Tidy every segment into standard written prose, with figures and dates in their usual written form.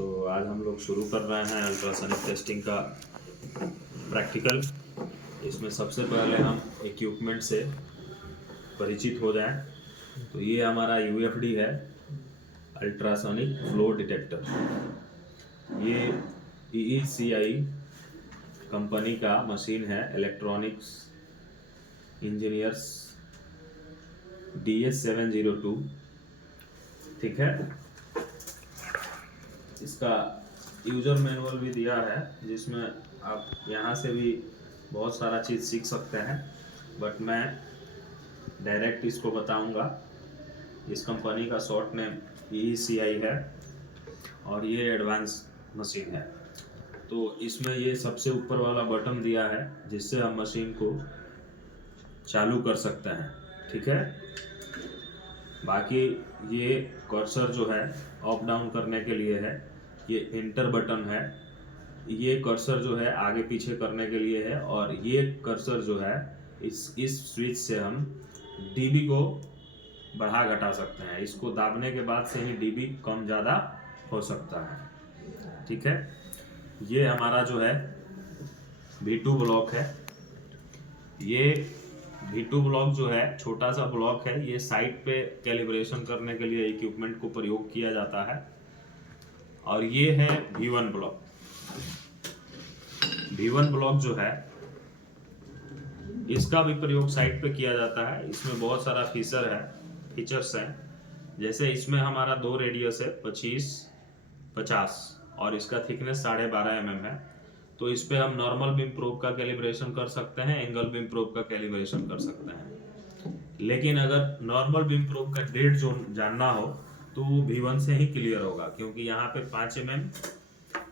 तो आज हम लोग शुरू कर रहे हैं अल्ट्रासोनिक टेस्टिंग का प्रैक्टिकल। इसमें सबसे पहले हम इक्विपमेंट से परिचित हो जाएं। तो ये हमारा यूएफडी है, अल्ट्रासोनिक फ्लो डिटेक्टर। ये EECI कंपनी का मशीन है, इलेक्ट्रॉनिक्स इंजीनियर्स DS702। ठीक है, इसका यूजर मैनुअल भी दिया है जिसमें आप यहाँ से भी बहुत सारा चीज़ सीख सकते हैं, बट मैं डायरेक्ट इसको बताऊंगा। इस कंपनी का शॉर्ट नेम EECI है और ये एडवांस मशीन है। तो इसमें ये सबसे ऊपर वाला बटन दिया है जिससे हम मशीन को चालू कर सकते हैं। ठीक है, बाकी ये कर्सर जो है अप डाउन करने के लिए है, ये इंटर बटन है। ये कर्सर जो है आगे पीछे करने के लिए है, और ये कर्सर जो है इस स्विच से हम डीबी को बढ़ा घटा सकते हैं। इसको दाबने के बाद से ही डीबी कम ज़्यादा हो सकता है। ठीक है, ये हमारा जो है V2 ब्लॉक है। ये V2 ब्लॉक जो है छोटा सा ब्लॉक है, ये साइट पे कैलिब्रेशन करने के लिए इक्विपमेंट को प्रयोग किया जाता है। और ये है V1 ब्लॉक। V1 ब्लॉक जो है इसका भी प्रयोग साइट पे किया जाता है। इसमें बहुत सारा फीचर्स हैं। जैसे इसमें हमारा 2 रेडियस है 25-50 और इसका थिकनेस 12.5 mm है। तो इस पे हम नॉर्मल बीम प्रोब का कैलिब्रेशन कर सकते हैं, एंगल बीम प्रोब का कैलिब्रेशन कर सकते हैं। लेकिन अगर नॉर्मल बीम प्रोब का डेट जो जानना हो तो वो V1 से ही क्लियर होगा, क्योंकि यहाँ पे 5 mm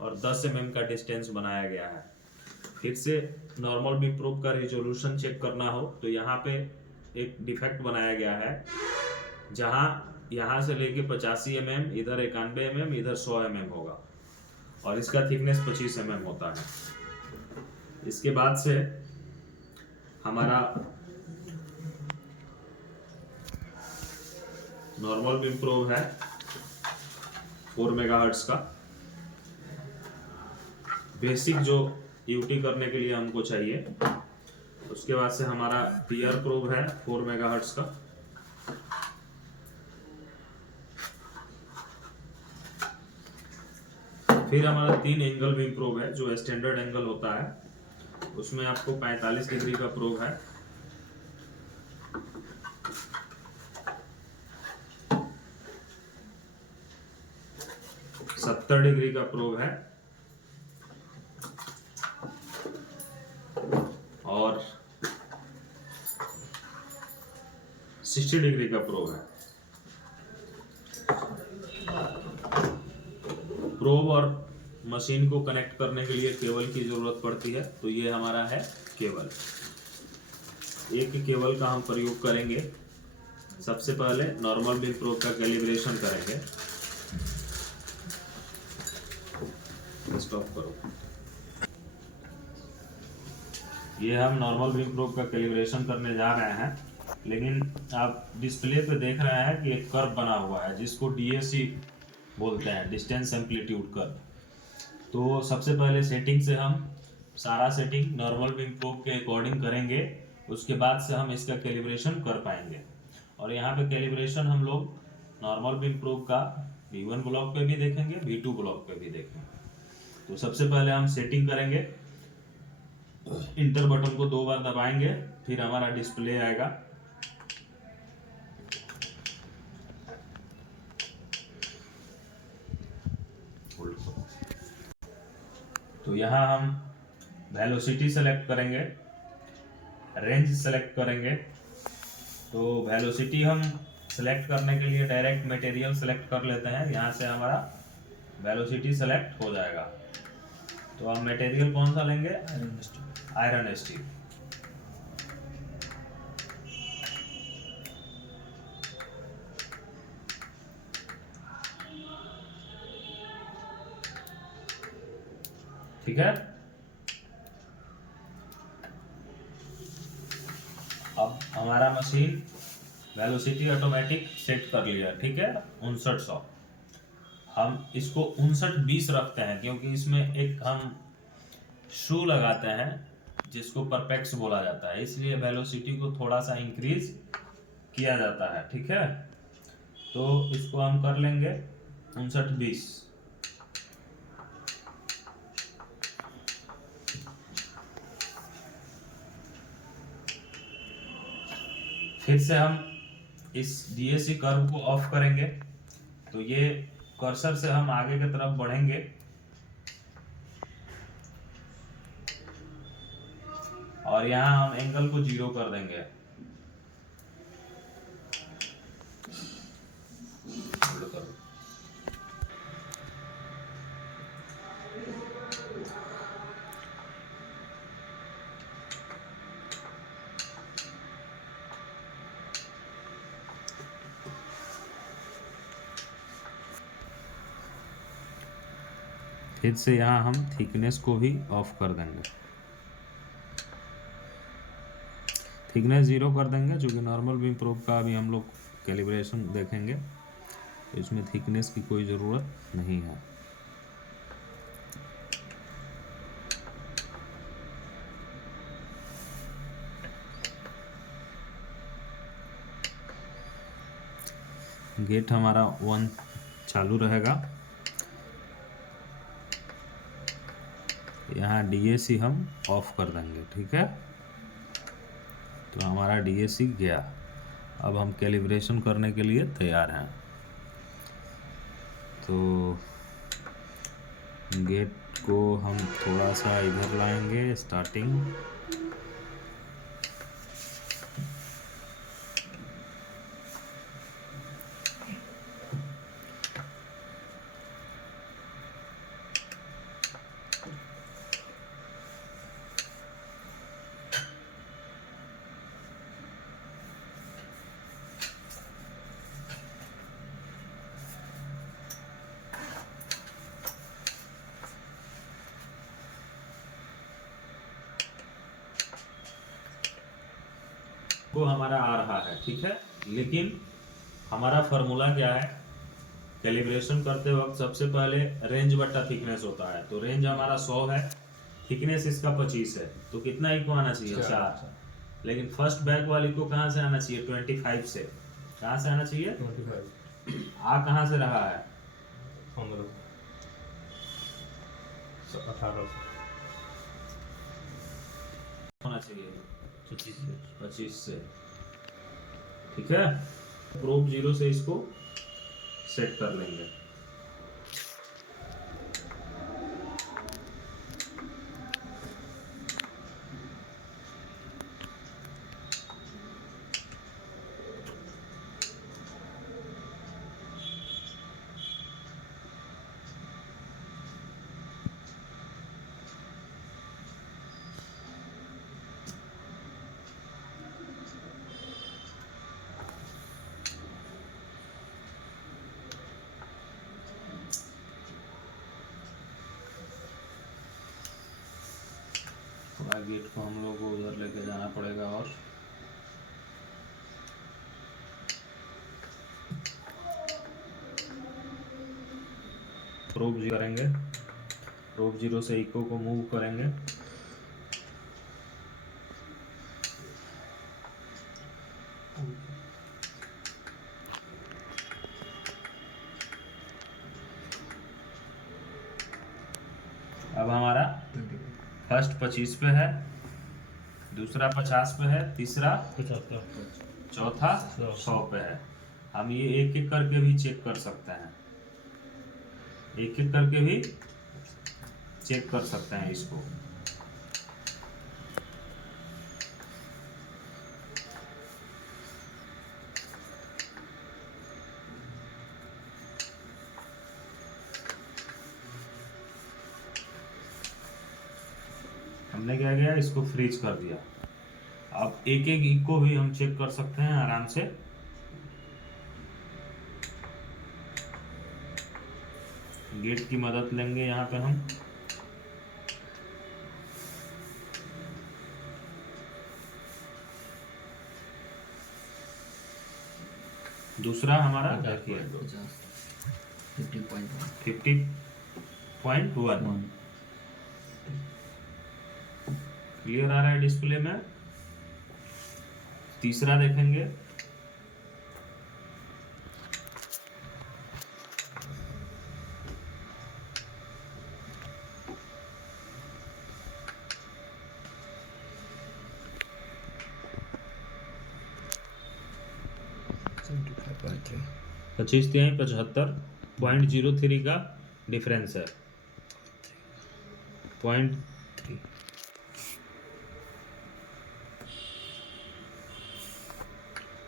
और 10 mm का डिस्टेंस बनाया गया है। फिर से नॉर्मल बीम प्रोब का रिजोल्यूशन चेक करना हो तो यहाँ पे एक डिफेक्ट बनाया गया है, जहाँ यहाँ से लेके 85 mm, इधर 91 mm, इधर 100 mm होगा, और इसका थिकनेस 25 mm होता है। इसके बाद से हमारा नॉर्मल बीम प्रोब है 4 मेगाहर्ट्ज का। बेसिक जो यूटी करने के लिए हमको चाहिए। उसके बाद से हमारा पीआर प्रोब है 4 मेगाहर्ट्ज का। फिर हमारा 3 एंगल बीम प्रोब है जो स्टैंडर्ड एंगल होता है। उसमें आपको 45 डिग्री का प्रोब है, 70 डिग्री का प्रोब है और 60 डिग्री का प्रोब है। प्रोब और मशीन को कनेक्ट करने के लिए केबल की जरूरत पड़ती है, तो ये हमारा है केबल। एक केबल का हम प्रयोग करेंगे। सबसे पहले नॉर्मल बीम प्रोब का कैलिब्रेशन करेंगे। स्टॉप करो। ये हम नॉर्मल बीम प्रोब का कैलिब्रेशन करने जा रहे हैं, लेकिन आप डिस्प्ले पे देख रहे हैं कि एक कर्व बना हुआ है जिसको DSE बोलते हैं, डिस्टेंस एम्पलीट्यूड कर्व। तो सबसे पहले सेटिंग से हम सारा सेटिंग नॉर्मल बीम प्रोब के अकॉर्डिंग करेंगे। उसके बाद से हम इसका कैलिब्रेशन कर पाएंगे। और यहाँ पे कैलिब्रेशन हम लोग नॉर्मल बीम प्रोब का V1 ब्लॉक पे भी देखेंगे, V2 ब्लॉक पे भी देखेंगे। तो सबसे पहले हम सेटिंग करेंगे। इंटर बटन को 2 बार दबाएंगे, फिर हमारा डिस्प्ले आएगा। तो यहाँ हम वेलोसिटी सेलेक्ट करेंगे, रेंज सेलेक्ट करेंगे। तो वेलोसिटी हम सेलेक्ट करने के लिए डायरेक्ट मटेरियल सेलेक्ट कर लेते हैं। यहाँ से हमारा वेलोसिटी सेलेक्ट हो जाएगा। तो हम मटेरियल कौन सा लेंगे? Iron steel. ठीक है, अब हमारा मशीन वेलोसिटी ऑटोमेटिक सेट कर लिया। ठीक है, 5900। हम इसको 59-20 रखते हैं, क्योंकि इसमें एक हम शू लगाते हैं जिसको परपेक्स बोला जाता है, इसलिए वेलोसिटी को थोड़ा सा इंक्रीज किया जाता है। ठीक है, तो इसको हम कर लेंगे 59-20। फिर से हम इस डीएसी कर्व को ऑफ करेंगे, तो ये कर्सर से हम आगे की तरफ बढ़ेंगे और यहाँ हम एंगल को 0 कर देंगे। फिर से यहाँ हम थिकनेस को भी ऑफ कर देंगे, थिकनेस 0 कर देंगे, चूँकि नॉर्मल बीम प्रोब का अभी हम लोग कैलिब्रेशन देखेंगे, तो इसमें थिकनेस की कोई ज़रूरत नहीं है। गेट हमारा 1 चालू रहेगा। यहाँ डीएसी हम ऑफ कर देंगे। ठीक है, तो हमारा डीएसी गया। अब हम कैलिब्रेशन करने के लिए तैयार हैं। तो गेट को हम थोड़ा सा इधर लाएंगे स्टार्टिंग, को हमारा आ रहा है। ठीक है, लेकिन हमारा फार्मूला क्या है, कैलिब्रेशन करते वक्त सबसे पहले रेंज बट्टा थिकनेस होता है। तो रेंज हमारा 100 है, थिकनेस इसका 25 है, तो कितना इको आना चाहिए? 4। लेकिन फर्स्ट बैक वाली को कहाँ से आना चाहिए? 25 से। कहाँ से आना चाहिए? 25। आ कहाँ से रहा है? 15 18 होना चाहिए 25 से। ठीक है, प्रोब 0 से इसको सेट कर लेंगे। थोड़ा गेट को हम लोग को उधर लेके जाना पड़ेगा और प्रोब 0 करेंगे। प्रोब 0 से इको को मूव करेंगे। अब हमारा फर्स्ट 25 पे है, दूसरा 50 पे है, तीसरा 75, चौथा 100 पे है। हम ये एक एक करके भी चेक कर सकते हैं, एक एक करके भी चेक कर सकते हैं इसको। हमने क्या किया, इसको फ्रीज कर दिया। अब एक एक इको भी हम चेक कर सकते हैं आराम से। गेट की मदद लेंगे यहाँ पे हम। दूसरा हमारा देखिए 50.1 क्लियर आ रहा है डिस्प्ले में। तीसरा देखेंगे, पच्चीस 75.03 का डिफरेंस है। 0.3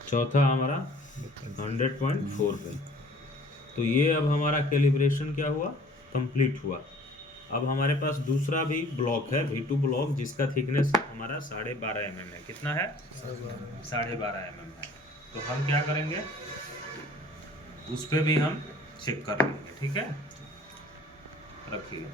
चौथा हमारा 100.4 पे। तो ये अब हमारा कैलिब्रेशन क्या हुआ, कंप्लीट हुआ। अब हमारे पास दूसरा भी ब्लॉक है, V2 ब्लॉक, जिसका थिकनेस हमारा 12.5 mm है। कितना है? 12.5 mm है। तो हम क्या करेंगे, उस पे भी हम चेक कर लेंगे। ठीक है, रखिए।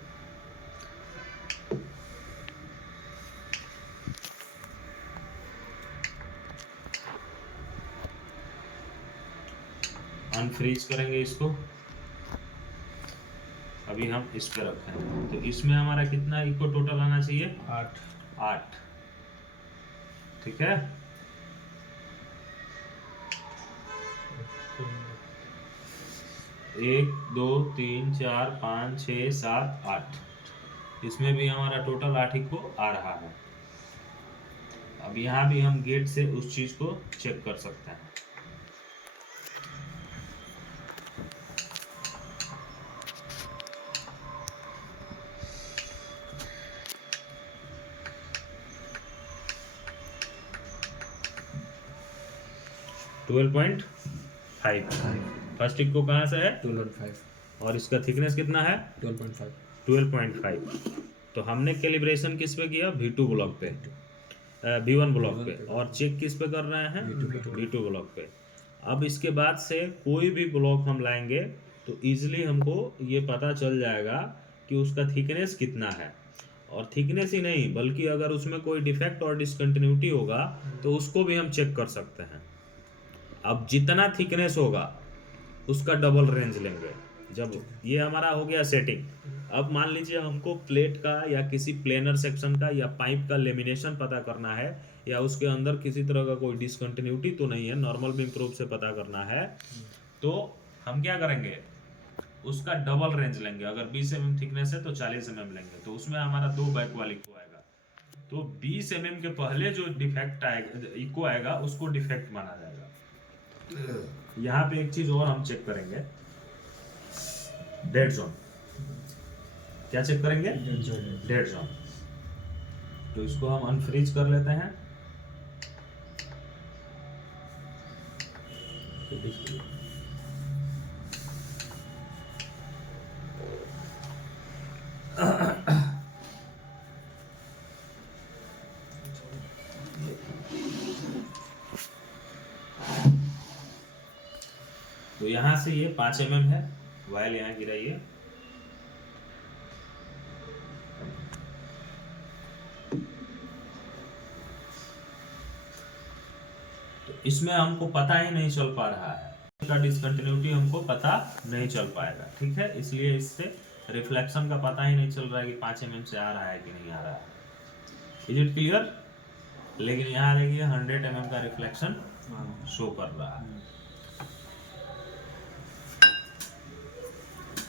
अनफ्रीज करेंगे इसको। अभी हम इस पे रखेंगे, तो इसमें हमारा कितना इको टोटल आना चाहिए? 8। ठीक है, 1 2 3 4 5 6 7 8। इसमें भी हमारा टोटल 8 इको आ रहा है। अब यहाँ भी हम गेट से उस चीज को चेक कर सकते हैं। ट्वेल्व पॉइंट 5 फर्स्ट इको कहाँ से है? 12.5 और इसका थिकनेस कितना है? 12.5 12.5। तो हमने कैलिब्रेशन किस पे किया? V2 ब्लॉक पे, V1 ब्लॉक पे। और चेक किस पे कर रहे हैं? V2 ब्लॉक पे। अब इसके बाद से कोई भी ब्लॉक हम लाएंगे तो इजीली हमको ये पता चल जाएगा कि उसका थिकनेस कितना है। और थिकनेस ही नहीं, बल्कि अगर उसमें कोई डिफेक्ट और डिसकंटिन्यूटी होगा तो उसको भी हम चेक कर सकते हैं। अब जितना थिकनेस होगा उसका डबल रेंज लेंगे। जब ये हमारा हो गया सेटिंग, अब मान लीजिए हमको प्लेट का या किसी प्लेनर सेक्शन का या पाइप का लेमिनेशन पता करना है, या उसके अंदर किसी तरह का कोई डिसकंटिन्यूटी तो नहीं है, नॉर्मल बीम प्रूफ से पता करना है, तो हम क्या करेंगे, उसका डबल रेंज लेंगे। अगर 20 mm थिकनेस है तो 40 mm लेंगे। तो उसमें हमारा 2 बैक वाल इको आएगा। तो 20 mm के पहले जो डिफेक्ट आएगा, इको आएगा, उसको डिफेक्ट माना जाएगा। यहाँ पे एक चीज और हम चेक करेंगे, डेड जोन। क्या चेक करेंगे? Dead zone. तो इसको हम अनफ्रीज कर लेते हैं। तो यहां से ये 5 mm है, वायल यहाँ गिराइए। तो इसमें हमको पता ही नहीं चल पा रहा है, इसका डिसकंटिन्यूटी हमको पता नहीं चल पाएगा। ठीक है, इसलिए इससे रिफ्लेक्शन का पता ही नहीं चल रहा है कि 5 mm से आ रहा है कि नहीं आ रहा है। Is it clear? लेकिन यहाँ देखिए 100 mm का रिफ्लेक्शन शो कर रहा है।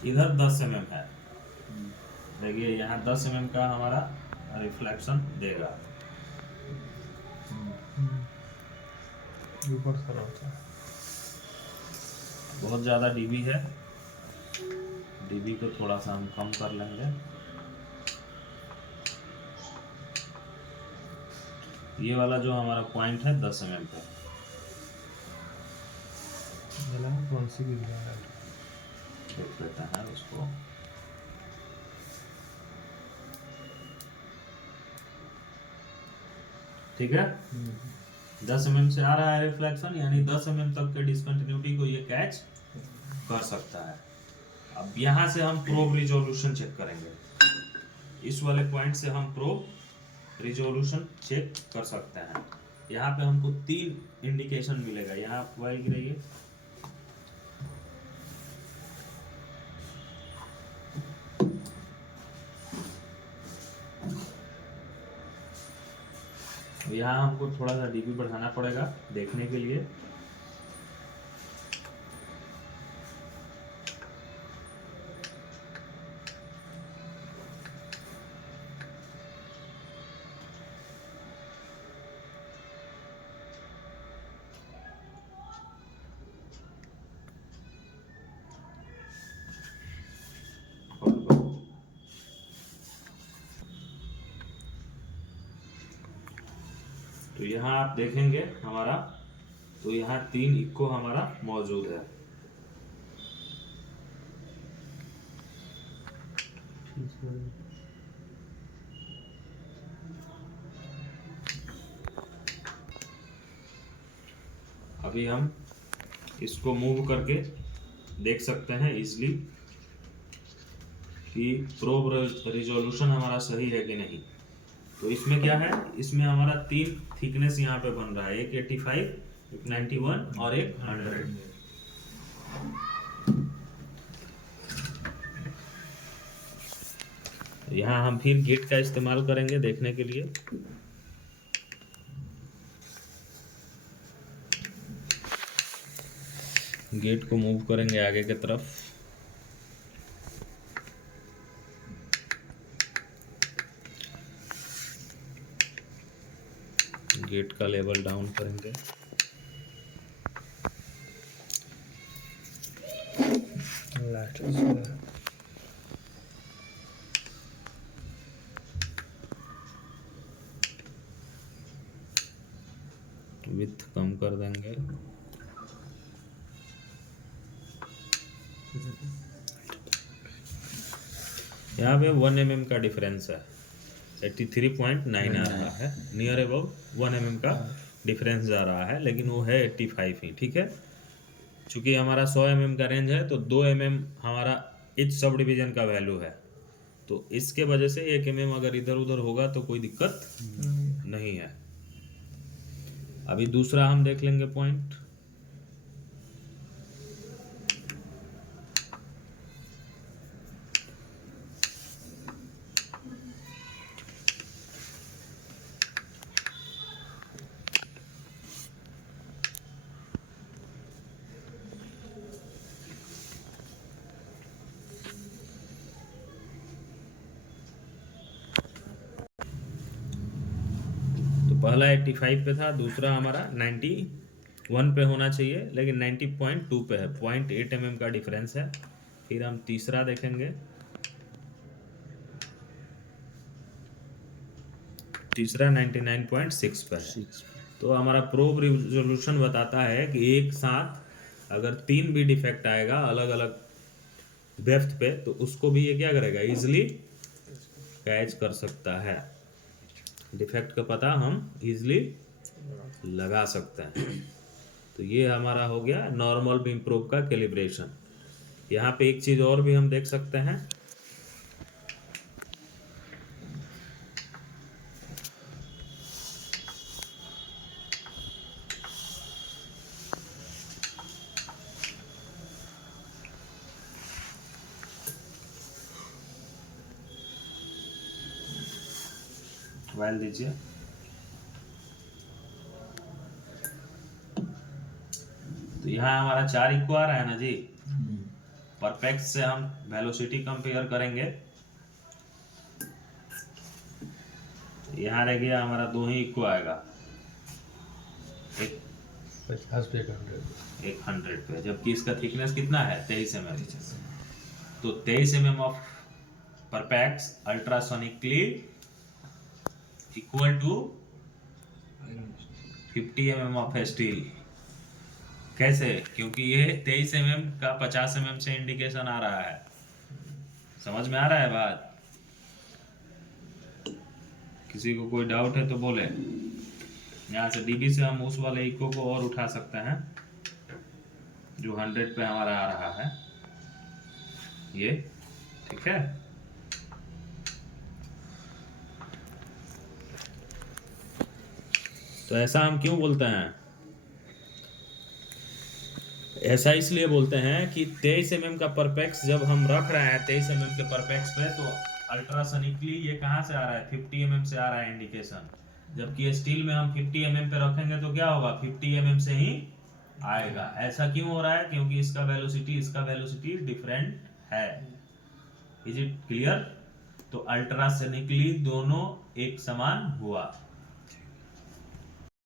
इधर 10 mm है, देखिए यहाँ 10 mm का हमारा रिफ्लेक्शन देगा। ऊपर सारा होता है। बहुत ज़्यादा डीबी है, डीबी को थोड़ा सा हम कम कर लेंगे। ये वाला जो हमारा पॉइंट है 10 mm पे, कौन सी भी है? देख लेते हैं उसको। ठीक है, 10 mm से आ रहा है रिफ्लेक्शन, यानी 10 mm तक के डिसकंटिन्यूटी को ये कैच कर सकता है। अब यहाँ से हम प्रोब रिजोल्यूशन चेक करेंगे। इस वाले पॉइंट से हम प्रोब रिजोल्यूशन चेक कर सकते हैं। यहाँ पे हमको 3 इंडिकेशन मिलेगा। यहाँ वाई गिराइए, यहाँ हमको थोड़ा सा डीपी बढ़ाना पड़ेगा देखने के लिए। तो यहाँ आप देखेंगे हमारा, तो यहाँ 3 इको हमारा मौजूद है। अभी हम इसको मूव करके देख सकते हैं इजली कि प्रोब रिजोल्यूशन हमारा सही है कि नहीं। तो इसमें क्या है, इसमें हमारा 3 थिकनेस यहाँ पे बन रहा है, एक 85, एक 91 और एक 100। यहाँ हम फिर गेट का इस्तेमाल करेंगे देखने के लिए। गेट को मूव करेंगे आगे की तरफ। गेट का लेवल डाउन करेंगे। विड्थ कम कर देंगे। यहाँ पे 1 mm का डिफरेंस है, 83.9 आ रहा है, नियर अबाउट 1 mm का डिफरेंस जा रहा है, लेकिन वो है 85 ही। ठीक है, चूंकि हमारा 100 mm का रेंज है तो 2 mm हमारा इच सब डिवीजन का वैल्यू है, तो इसके वजह से 1 mm अगर इधर उधर होगा तो कोई दिक्कत नहीं है। अभी दूसरा हम देख लेंगे पॉइंट। पहला 85 पे था, दूसरा हमारा 91 पे होना चाहिए, लेकिन 90.2 पे है, 0.8 mm का डिफरेंस है। फिर हम तीसरा देखेंगे। तीसरा 99.6 पे है। तो हमारा प्रोब रिजोल्यूशन बताता है कि एक साथ अगर 3 भी डिफेक्ट आएगा अलग अलग डेप्थ पे, तो उसको भी ये क्या करेगा, इजिली कैच कर सकता है। डिफेक्ट का पता हम इजिली लगा सकते हैं। तो ये हमारा हो गया नॉर्मल बीम प्रोब का कैलिब्रेशन। यहाँ पे एक चीज़ और भी हम देख सकते हैं। मोबाइल दीजिए। तो यहाँ हमारा 4 इक्को आ रहा है ना जी। परफेक्ट से हम वेलोसिटी कंपेयर करेंगे। यहाँ रह गया हमारा 2 ही इक्को आएगा, एक 50 पे 100, एक 100 पे, जबकि इसका थिकनेस कितना है 23 mm। तो 23 mm of perfect ultrasonically equal to 50 mm of steel. कैसे? क्योंकि ये 23 mm का 50 mm से इंडिकेशन आ रहा है। समझ में आ रहा है बात? किसी को कोई डाउट है तो बोले। यहाँ से डीबी से हम उस वाले इको को और उठा सकते हैं जो 100 पे हमारा आ रहा है ये। ठीक है, तो ऐसा हम क्यों बोलते हैं? ऐसा इसलिए बोलते हैं कि 23 mm का परपेक्स जब हम रख रहे हैं 23 mm के परपेक्स पे, तो अल्ट्रासोनिकली ये कहाँ से आ रहा है, 50 mm से आ रहा है इंडिकेशन। जबकि स्टील में हम 50 mm पे रखेंगे तो क्या होगा, 50 mm से ही आएगा। ऐसा क्यों हो रहा है, क्योंकि इसका वेलोसिटी डिफरेंट है। Is it clear? तो अल्ट्रासोनिकली दोनों एक समान हुआ।